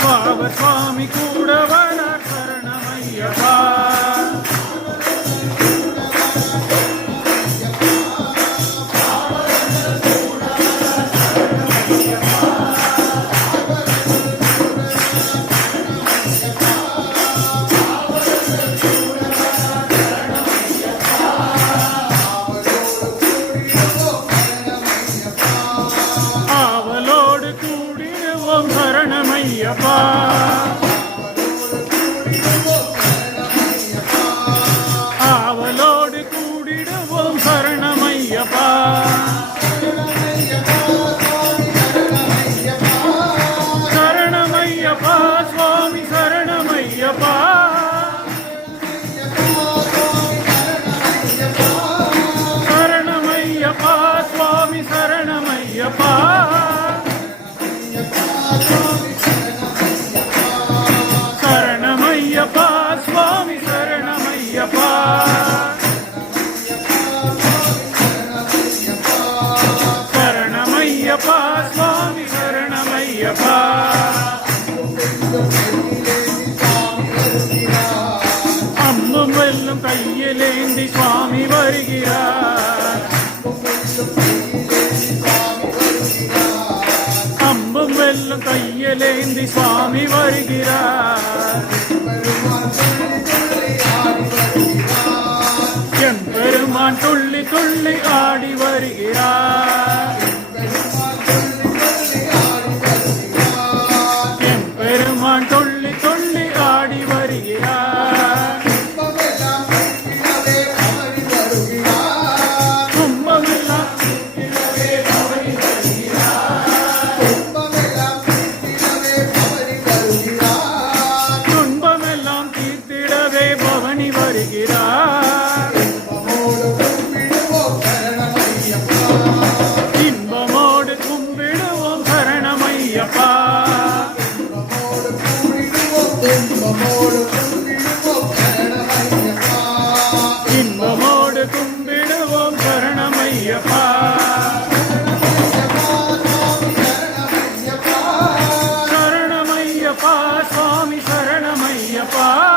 சுவாமி கூட வர சரணமையப்பா. ஆவலோடு கூடிடுவோம் சரணமையப்பா. ஆவலோடு கூடிடுவோம் சரணமையப்பா. சரணமையப்பா சுவாமி சரணமையப்பா. சரணமையப்பா சுவாமி சரணமையப்பா. சரணமையப்பா சுவாமி சரணமையப்பா. சரணமையப்பா சுவாமி சரணமையப்பா. அம்மும் வெல்லும் கையிலேந்தி சுவாமி வருகிறார். அம்பும் வெல்லும் கையிலேந்தி சுவாமி வருகிறார். எம்பெருமான் துள்ளி துள்ளி ஆடி வருகிறார். எம்பெருமான் துள்ளி துள்ளி ஆடி வருகிறார். கும்பமெல்லாம் துன்பமெல்லாம் தீர்த்திடவே பவனி வருகிறார். இன்பமோடு கும்பிடுவோம் சரணமையப்பா. இன்பமோடு கும்பிடுவோம் சரணமையப்பா. சரணமையப்பா சுவாமி சரணமையப்பா.